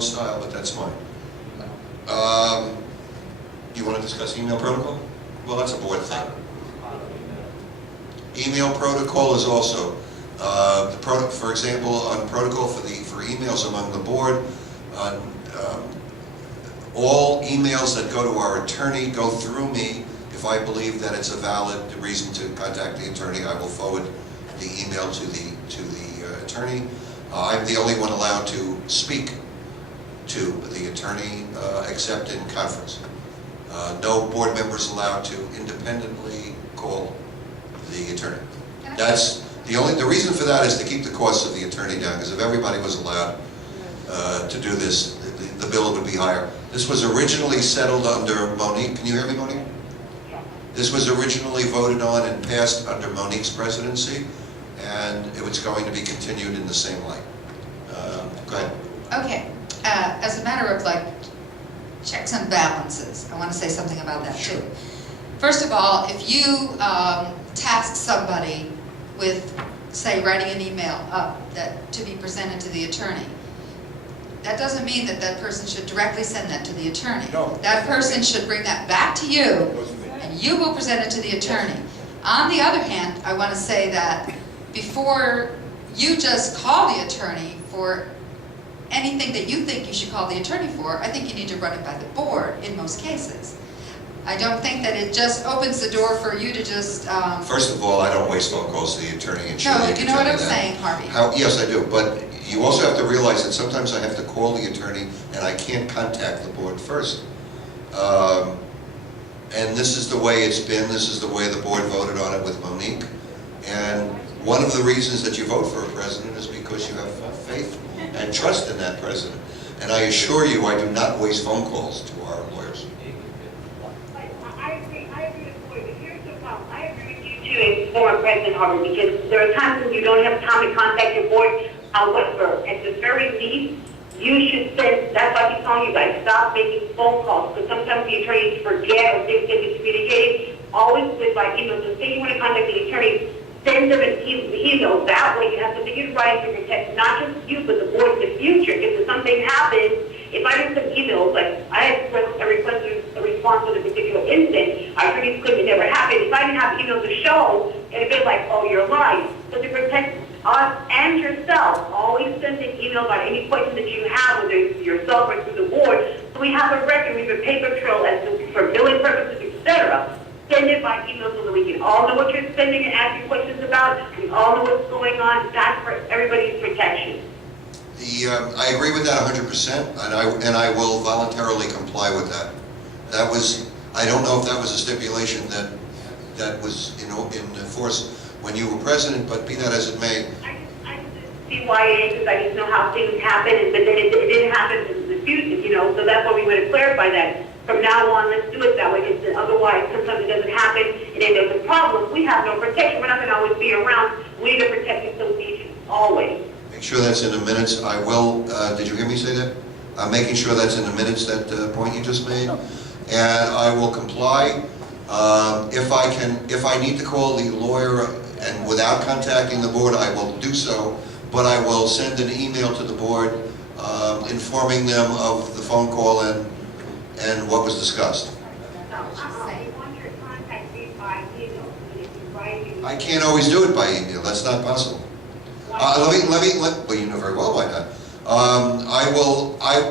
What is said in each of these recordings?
own style, but that's mine. You want to discuss email protocol? Well, that's a board thing. Email protocol is also, for example, on protocol for emails among the board, all emails that go to our attorney go through me. If I believe that it's a valid reason to contact the attorney, I will forward the email to the attorney. I'm the only one allowed to speak to the attorney except in conference. No board members allowed to independently call the attorney. That's the reason for that is to keep the costs of the attorney down, because if everybody was allowed to do this, the bill would be higher. This was originally settled under Monique. Can you hear me, Monique? This was originally voted on and passed under Monique's presidency, and it was going to be continued in the same light. Go ahead. Okay. As a matter of like checks and balances, I want to say something about that too. First of all, if you task somebody with, say, writing an email up to be presented to the attorney, that doesn't mean that that person should directly send that to the attorney. No. That person should bring that back to you, and you will present it to the attorney. On the other hand, I want to say that before you just call the attorney for anything that you think you should call the attorney for, I think you need to run it by the board in most cases. I don't think that it just opens the door for you to just... First of all, I don't waste phone calls to the attorney, and No, you know what I'm saying, Harvey. Yes, I do, but you also have to realize that sometimes I have to call the attorney and I can't contact the board first. And this is the way it's been, this is the way the board voted on it with Monique. And one of the reasons that you vote for a president is because you have faith and trust in that president. And I assure you, I do not waste phone calls to our lawyers. I agree with you, but here's the problem. I agree with you too, former President Harvey, because there are times when you don't have time to contact your board. However, at the very least, you should send, that's why I keep telling you guys, stop making phone calls, because sometimes the attorneys forget or things get miscommunicated. Always do it by email. So say you want to contact the attorney, send them an email. That way you have something in writing to protect not just you, but the board in the future. If something happens, if I get some emails, like I had requested a response to a particular incident, our attorneys claimed it never happened. If I didn't have emails to show, it'd be like, oh, you're lying. So to protect us and yourself, always send an email about any questions that you have, whether it's yourself or through the board, so we have a record, we have a paper trail as to, for billing purposes, etc. Send it by email so that we can all know what you're sending and asking questions about. We all know what's going on. That's for everybody's protection. I agree with that 100%, and I will voluntarily comply with that. That was, I don't know if that was a stipulation that was in force when you were president, but be that as it may. I just see why it is, because I just know how things happen, but then it didn't happen in the future, so that's why we want to clarify that. From now on, let's do it that way, because otherwise sometimes it doesn't happen, and then there's a problem. We have no protection. We're not going to always be around. We need to protect the association always. Make sure that's in the minutes. I will, did you hear me say that? I'm making sure that's in the minutes, that point you just made. And I will comply. If I need to call the lawyer and without contacting the board, I will do so, but I will send an email to the board informing them of the phone call and what was discussed. I can't always do it by email. That's not possible. Well, you know very well why not.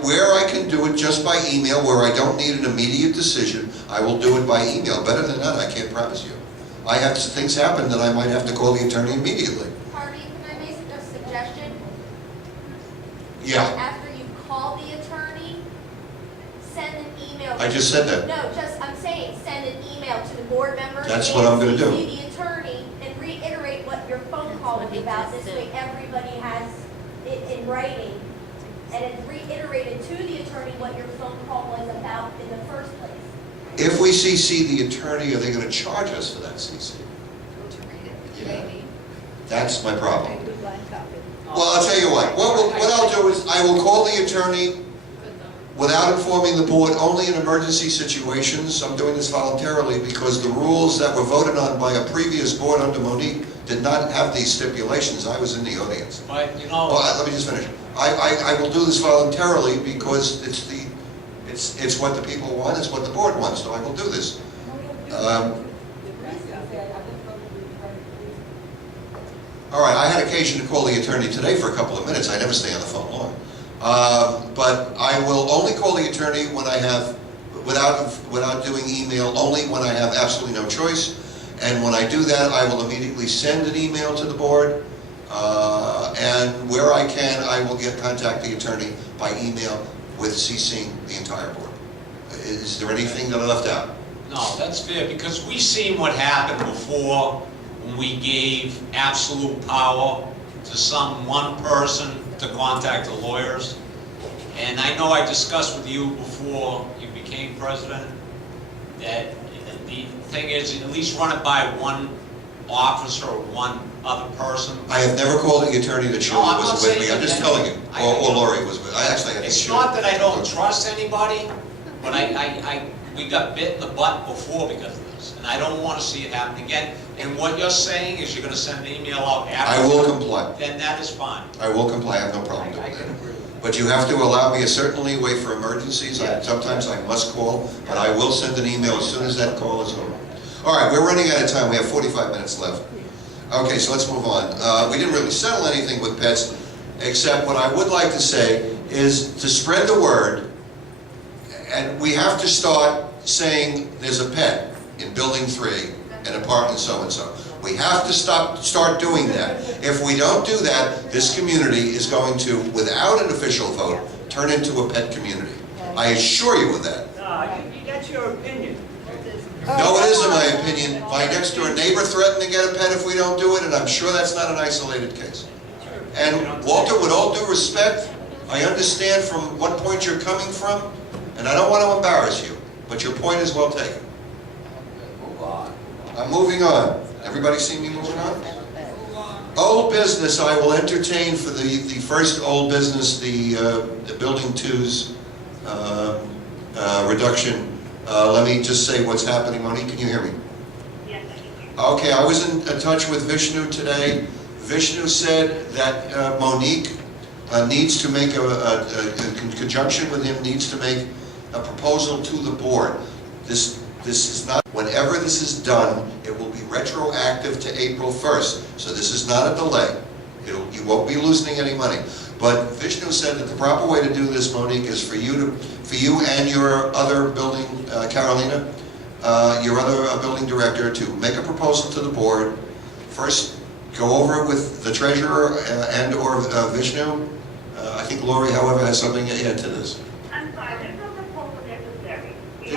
Where I can do it just by email, where I don't need an immediate decision, I will do it by email. Better than that, I can't promise you. I have things happen that I might have to call the attorney immediately. Harvey, can I make a suggestion? Yeah. After you call the attorney, send an email. I just said that. No, I'm saying send an email to the board members. That's what I'm going to do. And the attorney and reiterate what your phone call was about. This way everybody has it in writing. And it's reiterated to the attorney what your phone call was about in the first place. If we CC the attorney, are they going to charge us for that CC? Yeah. That's my problem. Well, I'll tell you what. What I'll do is I will call the attorney without informing the board, only in emergency situations. I'm doing this voluntarily because the rules that were voted on by a previous board under Monique did not have these stipulations, I was in the audience. But, you know, Well, let me just finish. I will do this voluntarily because it's what the people want, it's what the board wants, so I will do this. All right, I had occasion to call the attorney today for a couple of minutes. I never stay on the phone long. But I will only call the attorney when I have, without doing email, only when I have absolutely no choice. And when I do that, I will immediately send an email to the board. And where I can, I will contact the attorney by email with CCing the entire board. Is there anything that I left out? no, that's fair, because we seen what happened before when we gave absolute power to some one person to contact the lawyers. And I know I discussed with you before you became president that the thing is, at least run it by one officer or one other person. I have never called the attorney that Shirley No, I'm not was with me. saying I'm just that. telling you. Or Lori was with. I actually had to. It's not that I don't trust anybody, but we got bit in the butt before because of this, and I don't want to see it happen again. And what you're saying is you're going to send an email out after. I will comply. Then that is fine. I will comply. I have no problem doing I can that. agree with that. But you have to allow me a certain leeway for emergencies. Sometimes I must call, but I will send an email as soon as that call is over. All right, we're running out of time. We have 45 minutes left. Okay, so let's move on. We didn't really settle anything with pets, except what I would like to say is to spread the word, and we have to start saying there's a pet in building 3, in apartment so-and-so. We have to start doing that. If we don't do that, this community is going to, without an official vote, turn into a pet community. I assure you of that. That's your opinion. No, it isn't my opinion. My next door neighbor threatened to get a pet if we don't do it, and I'm sure that's not an isolated case. And Walter, with all due respect, I understand from what point you're coming from, and I don't want to embarrass you, but your point is well taken. I'm moving on. Everybody see me moving on? Old business, I will entertain for the first old business, the Building 2's reduction. Let me just say what's happening. Monique, can you hear me? Yes, I can hear. Okay, I was in touch with Vishnu today. Vishnu said that Monique needs to make in conjunction with him, needs to make a proposal to the board. This is not, whenever this is done, it will be retroactive to April 1st. So this is not a delay. You won't be losing any money. But Vishnu said that the proper way to do this, Monique, is for you and your other building, Carolina, your other building director, to make a proposal to the board. First, go over it with the treasurer and/or Vishnu. I think Lori, however, has something to add to this. I'm sorry, there's no proposal necessary.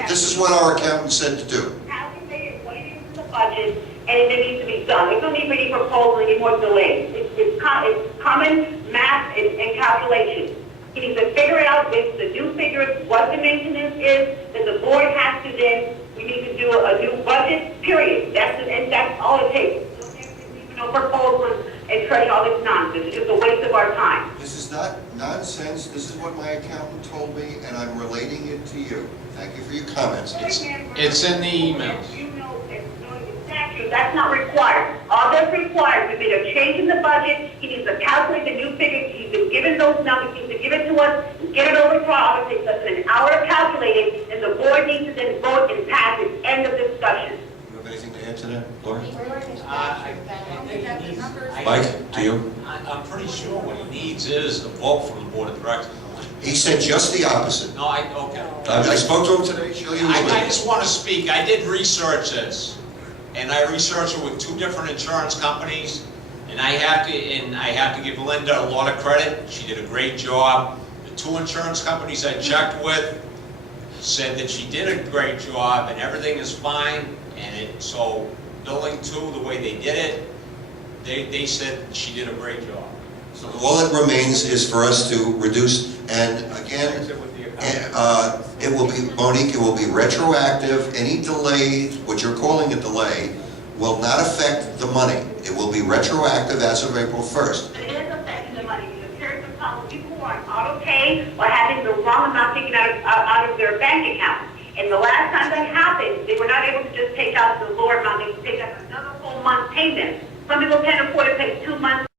This is what our accountant said to do. Housing day is what it is in the budget, and it needs to be done. There's no need for any proposal, any more delays. It's common math and calculation. He needs to figure it out, it's the new figures, what the maintenance is, then the board has to then, we need to do a new budget, period. That's all it takes. No proposals and treasure all this nonsense. It's just a waste of our time. This is not nonsense. This is what my accountant told me, and I'm relating it to you. Thank you for your comments. It's in the emails. You know, it's knowing the statute, that's not required. All that's required is to make a change in the budget. He needs to calculate the new figures. He's been given those numbers. He needs to give it to us, get it over to our office. It takes less than an hour to calculate it, and the board needs to then vote and pass it. End of discussion. Do you have anything to add to that, Lori? I think he needs. Mike, do you? I'm pretty sure what he needs is a vote from the board of directors. He said just the opposite. No, okay. I spoke to him today. Shirley was with I me. just want to speak. I did research this, and I researched it with 2 different insurance companies, and I have to give Linda a lot of credit. She did a great job. The 2 insurance companies I checked with said that she did a great job, and everything is fine. And so Building 2, the way they did it, they said she did a great job. So all that remains is for us to reduce, and again, it will be, Monique, it will be retroactive. Any delay, what you're calling a delay, will not affect the money. It will be retroactive as of April 1st. But it is affecting the money because here's the problem. People who are on auto pay or having the wrong amount taken out of their bank account. And the last time that happened, they were not able to just take out the lower amount. They would take out another full month payment. Some people can't afford to pay 2 months